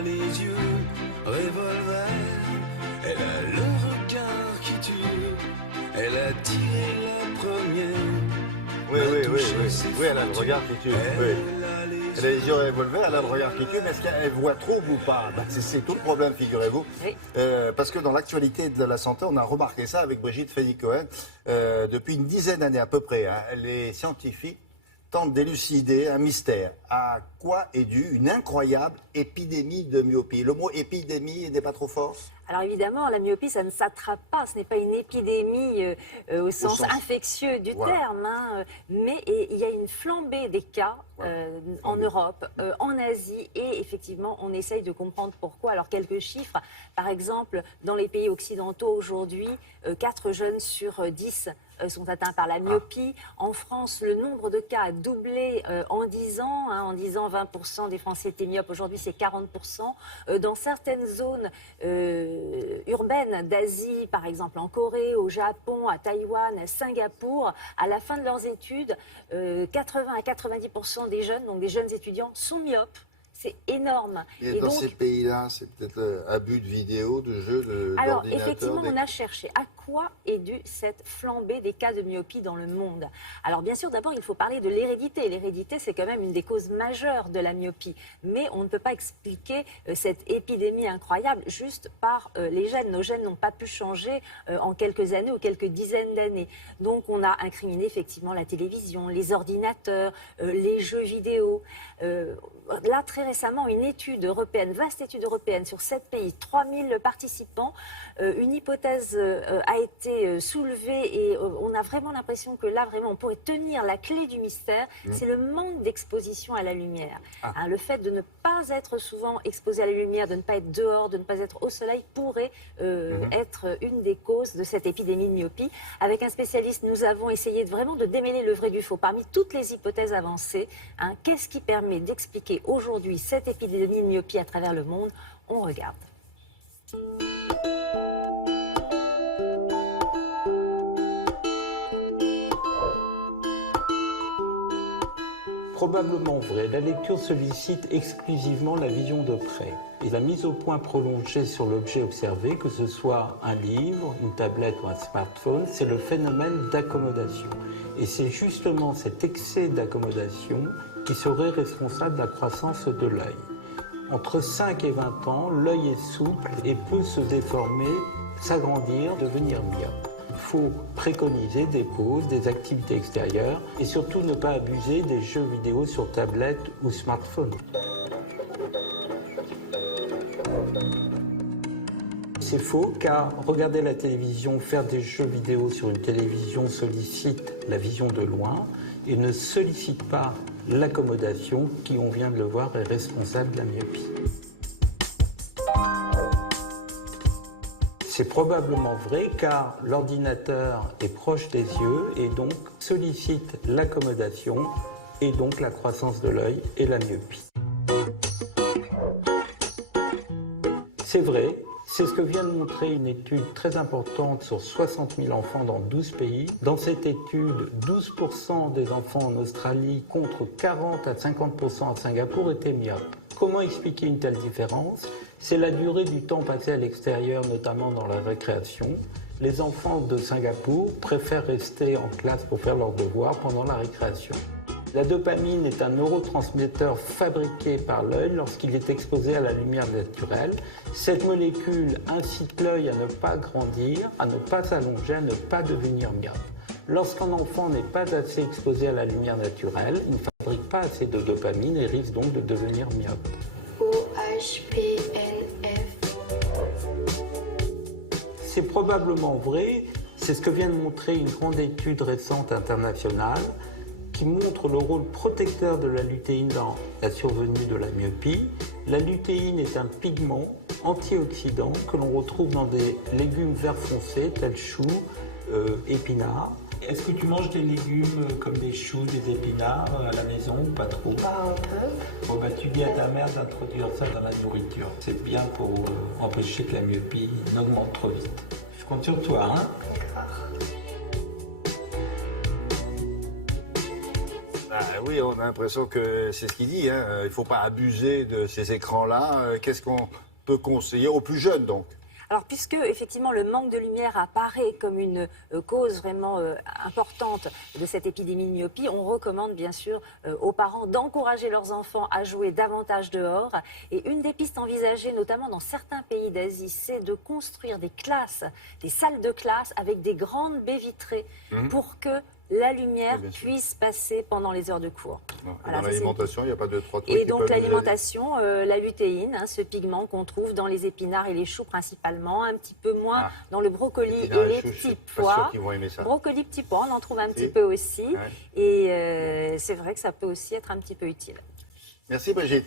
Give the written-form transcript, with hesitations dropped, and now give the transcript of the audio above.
a les yeux revolver, elle a le regard qui tue, elle a tiré la première. Oui, elle a le regard qui tue. Oui. Elle a les yeux revolver, elle a le regard qui tue, mais est-ce qu'elle voit trop ou pas? C'est tout le problème, figurez-vous. Oui. Parce que dans l'actualité de la santé, on a remarqué ça avec Brigitte Fédy-Cohen depuis une dizaine d'années à peu près. Hein, les scientifiques tentent d'élucider un mystère. À quoi est due une incroyable épidémie de myopie? Le mot épidémie n'est pas trop fort? Alors évidemment, la myopie, ça ne s'attrape pas, ce n'est pas une épidémie au sens infectieux du terme, hein, mais il y a une flambée des cas en Europe, en Asie, et effectivement, on essaye de comprendre pourquoi. Alors quelques chiffres, par exemple, dans les pays occidentaux aujourd'hui, 4 jeunes sur 10 sont atteints par la myopie. En France, le nombre de cas a doublé en 10 ans. Hein, en 10 ans, 20% des Français étaient myopes. Aujourd'hui, c'est 40%. Dans certaines zones urbaines d'Asie, par exemple en Corée, au Japon, à Taïwan, à Singapour, à la fin de leurs études, 80 à 90% des jeunes, donc des jeunes étudiants, sont myopes. C'est énorme. Et dans donc, ces pays-là, c'est peut-être abus de vidéos, de jeux, d'ordinateurs. Alors, effectivement, on a cherché à quoi est due cette flambée des cas de myopie dans le monde. Alors, bien sûr, d'abord, il faut parler de l'hérédité. L'hérédité, c'est quand même une des causes majeures de la myopie. Mais on ne peut pas expliquer cette épidémie incroyable juste par les gènes. Nos gènes n'ont pas pu changer en quelques années ou quelques dizaines d'années. Donc, on a incriminé effectivement la télévision, les ordinateurs, les jeux vidéo. Là, très récemment, une étude européenne, vaste étude européenne sur 7 pays, 3000 participants, une hypothèse a été soulevée et on a vraiment l'impression que là, vraiment, on pourrait tenir la clé du mystère, c'est le manque d'exposition à la lumière. Hein, le fait de ne pas être souvent exposé à la lumière, de ne pas être dehors, de ne pas être au soleil, pourrait être une des causes de cette épidémie de myopie. Avec un spécialiste, nous avons essayé vraiment de démêler le vrai du faux. Parmi toutes les hypothèses avancées, hein, qu'est-ce qui permet d'expliquer aujourd'hui cette épidémie de myopie à travers le monde? On regarde. Probablement vrai, la lecture sollicite exclusivement la vision de près. Et la mise au point prolongée sur l'objet observé, que ce soit un livre, une tablette ou un smartphone, c'est le phénomène d'accommodation. Et c'est justement cet excès d'accommodation qui serait responsable de la croissance de l'œil. Entre 5 et 20 ans, l'œil est souple et peut se déformer, s'agrandir, devenir myope. Il faut préconiser des pauses, des activités extérieures et surtout ne pas abuser des jeux vidéo sur tablette ou smartphone. C'est faux car regarder la télévision, faire des jeux vidéo sur une télévision sollicite la vision de loin et ne sollicite pas l'accommodation qui, on vient de le voir, est responsable de la myopie. C'est probablement vrai car l'ordinateur est proche des yeux et donc sollicite l'accommodation et donc la croissance de l'œil et la myopie. C'est vrai, c'est ce que vient de montrer une étude très importante sur 60 000 enfants dans 12 pays. Dans cette étude, 12% des enfants en Australie contre 40 à 50% à Singapour étaient myopes. Comment expliquer une telle différence? C'est la durée du temps passé à l'extérieur, notamment dans la récréation. Les enfants de Singapour préfèrent rester en classe pour faire leurs devoirs pendant la récréation. La dopamine est un neurotransmetteur fabriqué par l'œil lorsqu'il est exposé à la lumière naturelle. Cette molécule incite l'œil à ne pas grandir, à ne pas s'allonger, à ne pas devenir myope. Lorsqu'un enfant n'est pas assez exposé à la lumière naturelle, il ne fabrique pas assez de dopamine et risque donc de devenir myope. OHPNF. C'est probablement vrai, c'est ce que vient de montrer une grande étude récente internationale qui montre le rôle protecteur de la lutéine dans la survenue de la myopie. La lutéine est un pigment antioxydant que l'on retrouve dans des légumes vert foncé tels choux, épinards. Est-ce que tu manges des légumes comme des choux, des épinards à la maison ou pas trop? Pas un peu. Bon, bah, tu dis à ta mère d'introduire ça dans la nourriture. C'est bien pour empêcher que la myopie n'augmente trop vite. Je compte sur toi, hein? D'accord. Oui, on a l'impression que c'est ce qu'il dit. Hein. Il ne faut pas abuser de ces écrans-là. Qu'est-ce qu'on peut conseiller aux plus jeunes, donc? Alors, puisque effectivement le manque de lumière apparaît comme une cause vraiment importante de cette épidémie de myopie, on recommande bien sûr aux parents d'encourager leurs enfants à jouer davantage dehors. Et une des pistes envisagées, notamment dans certains pays d'Asie, c'est de construire des classes, des salles de classe avec des grandes baies vitrées pour que la lumière puisse passer pendant les heures de cours. Non. Voilà, dans ça, l'alimentation, il n'y a pas de trois trucs et qui donc peuvent nous aider. l'alimentation, la lutéine, hein, ce pigment qu'on trouve dans les épinards et les choux principalement, un petit peu moins dans le brocoli et Épinards et les choux, je petits suis pas sûr pois. qu'ils vont aimer ça. Brocoli, petits pois, on en trouve un petit Si. peu aussi. Ouais. Et c'est vrai que ça peut aussi être un petit peu utile. Merci Brigitte.